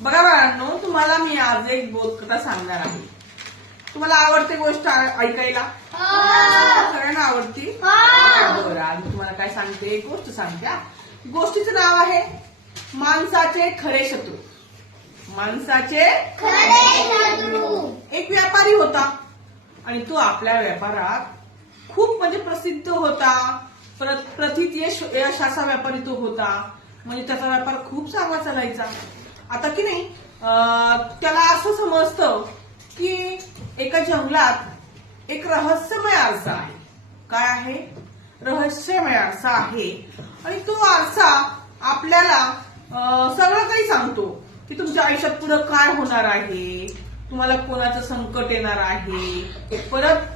बघा बाळांनो, तुम्हाला मी आज एक बोधकथा सांगणार आहे. तुम्हाला आवडते गोष्ट ऐकायला? सगळ्यांना आवडती? बरं, आज मी तुम्हाला काय सांगते, एक गोष्ट सांगते. गोष्टीचं नाव आहे माणसाचे खरे शत्रू. माणसाचे एक व्यापारी होता आणि तो आपल्या व्यापारात खूप म्हणजे प्रसिद्ध होता. प्रथित यशाचा व्यापारी तो होता. म्हणजे त्याचा व्यापार खूप चांगला चालायचा. आता की नाही, त्याला असं समजतं की एका जंगलात एक रहस्यमय आरसा आहे. काय आहे? रहस्यमय आरसा आहे. आणि तो आरसा आपल्याला सगळं काही सांगतो की तुमच्या आयुष्यात पुढे काय होणार आहे, तुम्हाला कोणाचं संकट येणार आहे, परत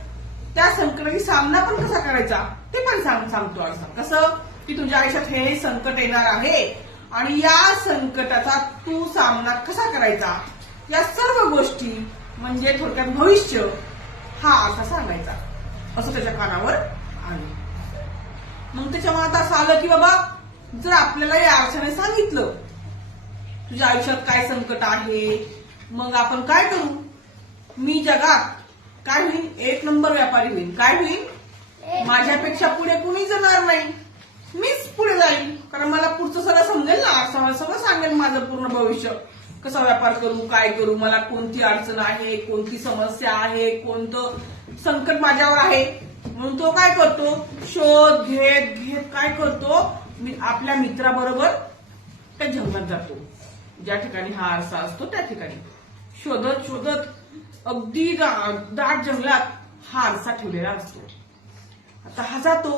त्या संकटाचा सामना पण कसा करायचा ते पण सांगतो आरसा. कसं की तुमच्या आयुष्यात हे संकट येणार आहे आणि या संकटाचा तू सामना कसा करायचा, या सर्व गोष्टी म्हणजे थोडक्यात भविष्य हा आरसा सांगायचा. असं त्याच्या कानावर आलं. मग त्याच्या मनात असं आलं की बाबा, जर आपल्याला या आरशाने सांगितलं तुझ्या आयुष्यात काय संकट आहे, मग आपण काय करू? मी जगात काय होईल? एक नंबर व्यापारी होईल. काय होईल? माझ्यापेक्षा पुढे कुणी जाणार नाही, मीच पुढे जाईल. कारण मला पुढचं सगळं समजेल ना, आरसा सगळं सांगेल माझं पूर्ण भविष्य. कसा व्यापार करू, काय करू, मला कोणती अडचण आहे, कोणती समस्या आहे, कोणतं संकट माझ्यावर आहे. म्हणून तो काय करतो? शोध घेत घेत काय करतो? आपल्या मित्राबरोबर त्या जंगलात जातो. ज्या ठिकाणी हा आरसा असतो त्या ठिकाणी शोधत शोधत अगदी दाट जंगलात हा आरसा ठेवलेला असतो. आता हा जातो,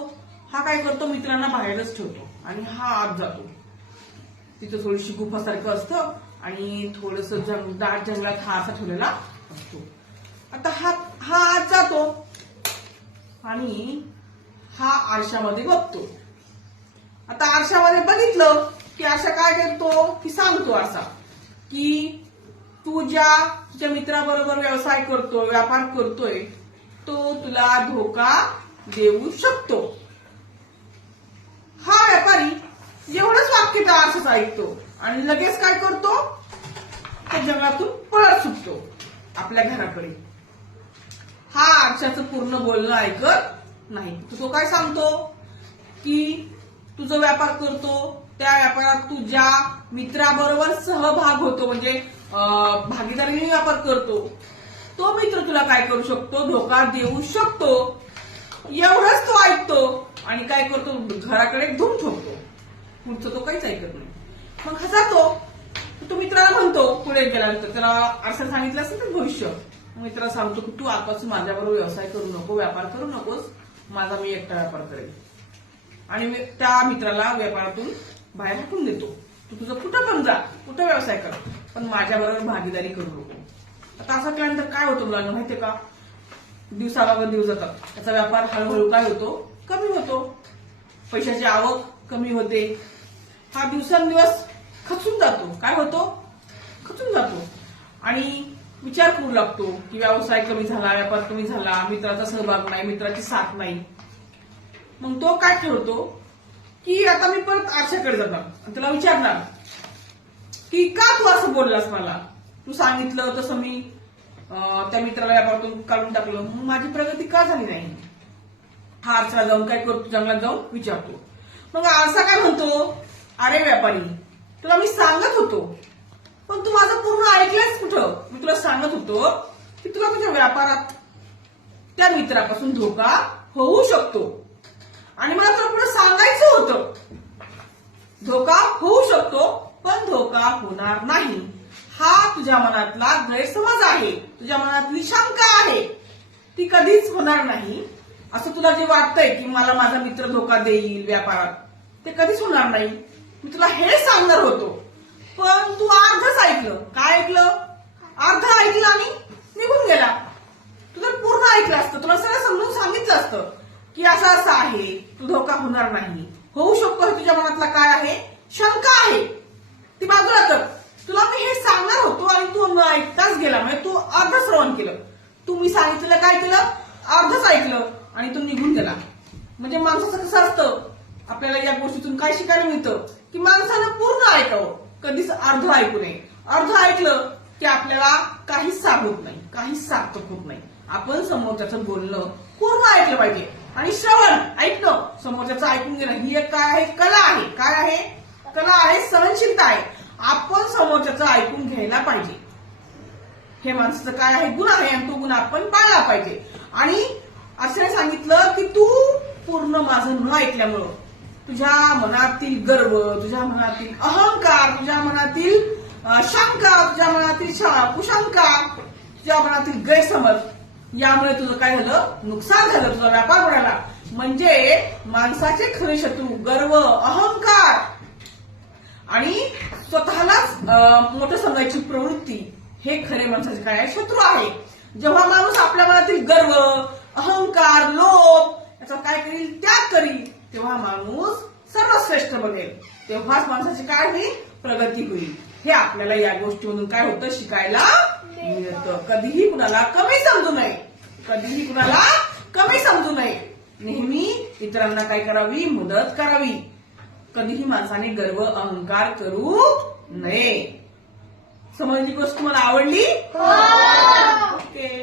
हा काय करतो? मित्रांना बाहेरच ठेवतो आणि हा आत जातो. तिथं थोडीशी गुफासारखं असतं आणि थोडस दाट जंगलात हा आरसा ठेवलेला असतो. आता हा आत जातो आणि हा आरशामध्ये बघतो. आता आरशामध्ये बघितलं की आरसा काय करतो की सांगतो आरसा की तू तुझ्या मित्राबरोबर व्यवसाय करतोय, व्यापार करतोय, तो तुला धोका देऊ शकतो. हा व्यापारी एवढंच वाक्य त्या आरशाचं ऐकतो आणि लगेच काय करतो? त्या जंगलातून पळत सुटतो आपल्या घराकडे. हा आरशाचं पूर्ण बोलणं ऐकत नाही. तो काय सांगतो की तू जो व्यापार करतो त्या व्यापारात तुझ्या मित्राबरोबर सहभाग होतो, म्हणजे भागीदारीने व्यापार करतो, तो मित्र तुला काय करू शकतो? धोका देऊ शकतो. एवढंच तो ऐकतो आणि काय करतो? घराकडे धूम ठोकतो. पुढचं तो काहीच ऐकत नाही. मग हा जातो. तो मित्राला म्हणतो, पुढे गेल्यानंतर त्याला आरसा सांगितलं असेल तर भविष्य, मित्राला सांगतो की तू आजपासून माझ्याबरोबर व्यवसाय करू नको, व्यापार करू नकोस, माझा मी एकटा व्यापार करेल. आणि त्या मित्राला व्यापारातून बाहेर हाकून देतो. तू तुझं कुठं पण जा, कुठं व्यवसाय कर, पण माझ्याबरोबर भागीदारी करू नको. आता असं केल्यानंतर काय होतं मुलांना माहितीये का? दिवसाबाबत दिवस जातात. त्याचा व्यापार हळूहळू काय होतो? कमी होतो. पैशाची आवक कमी होते. हा दिवसेंदिवस खचून जातो. काय होतो? खचून जातो आणि विचार करू लागतो की व्यवसाय कमी झाला, व्यापार कमी झाला, मित्राचा सहभाग नाही, मित्राची साथ नाही. मग तो काय ठरवतो की आता मी परत आरशाकडे जाणार आणि त्याला विचारणार की का तू असं बोललास मला? तू सांगितलं तसं मी त्या मित्राला व्यापारातून काढून टाकलं, मग माझी प्रगती का झाली नाही? हा आरशाला जाऊन काय करतो? जंगलात जाऊन विचारतो. मग आरसा काय म्हणतो? अरे व्यापारी, तुला मी सांगत होतो, पण तू माझं पूर्ण ऐकलंच कुठं? मी तुला सांगत होतो की तुला तुझ्या व्यापारात त्या मित्रापासून धोका होऊ शकतो आणि मला तुला पुढे सांगायचं होतं, धोका होऊ शकतो पण धोका होणार नाही. हा तुझ्या मनातला गैरसमज आहे, तुझ्या मनातली शंका आहे, ती कधीच होणार नाही. असं तुला जे वाटतंय की मला माझा मित्र धोका देईल व्यापारात, ते कधीच होणार नाही. मी तुला हे सांगणार होतो, पण तू अर्धच ऐकलं. काय ऐकलं? अर्ध ऐकलं आणि निघून गेला. तू जर पूर्ण ऐकलं असतं, तुला सगळं समजून सांगितलं असतं की असं असं आहे, तू धोका होणार नाही, होऊ शकतो, हे तुझ्या मनातला काय आहे? शंका आहे, ती बाजूला कर. तुला मी हे सांगणार होतो आणि तू न ऐकताच गेला. म्हणजे तू अर्ध श्रवण केलं. तू मी सांगितलेलं काय केलं? अर्धच ऐकलं आणि तू निघून गेला. म्हणजे माणसाचं कसं असतं, आपल्याला या गोष्टीतून काय शिकायला मिळतं की माणसानं पूर्ण ऐकावं. कधीच अर्ध ऐकू नये. अर्ध ऐकलं की आपल्याला काहीच साधत नाही, काहीच सार्थक होत नाही. आपण समोरच्याचं बोलणं पूर्ण ऐकलं पाहिजे. आणि श्रवण, ऐकणं, समोरच्याचं ऐकून घेणं ही एक काय आहे, कला आहे. काय आहे? कला आहे, सहनशीलता आहे. आपण समोरच्याचं ऐकून घ्यायला पाहिजे. हे माणसाचं काय आहे, गुण आहे, आणि तो गुण आपण पाळला पाहिजे. आणि असं सांगितलं की तू पूर्ण माझं न ऐकल्यामुळं तुझ्या मनातील गर्व, तुझ्या मनातील अहंकार, तुझ्या मनातील शंका, तुझ्या मनातील कुशंका, तुझ्या मनातील गैरसमज, यामुळे तुझं काय झालं, नुकसान झालं, तुझा व्यापार बुडाला. म्हणजे माणसाचे खरे शत्रू गर्व, अहंकार आणि स्वतःलाच मोठं समजायची प्रवृत्ती, हे खरे माणसाचे काय आहे, शत्रू आहे. जेव्हा माणूस आपल्या मनातील गर्व, अहंकार, लोभ याचा काय करील, त्याग करील, तेव्हा माणूस सर्वश्रेष्ठ बनेल. तेव्हाच माणसाची काय होईल, प्रगती होईल. हे आपल्याला या गोष्टीमधून काय होतं, शिकायला मिळतं. कधीही कुणाला कमी समजू नये, कधीही कुणाला कमी समजू नये. नेहमी इतरांना काय करावी, मदत करावी. कधीही माणसाने गर्व, अहंकार करू नये. समजली गोष्ट तुम्हाला आवडली? ओके.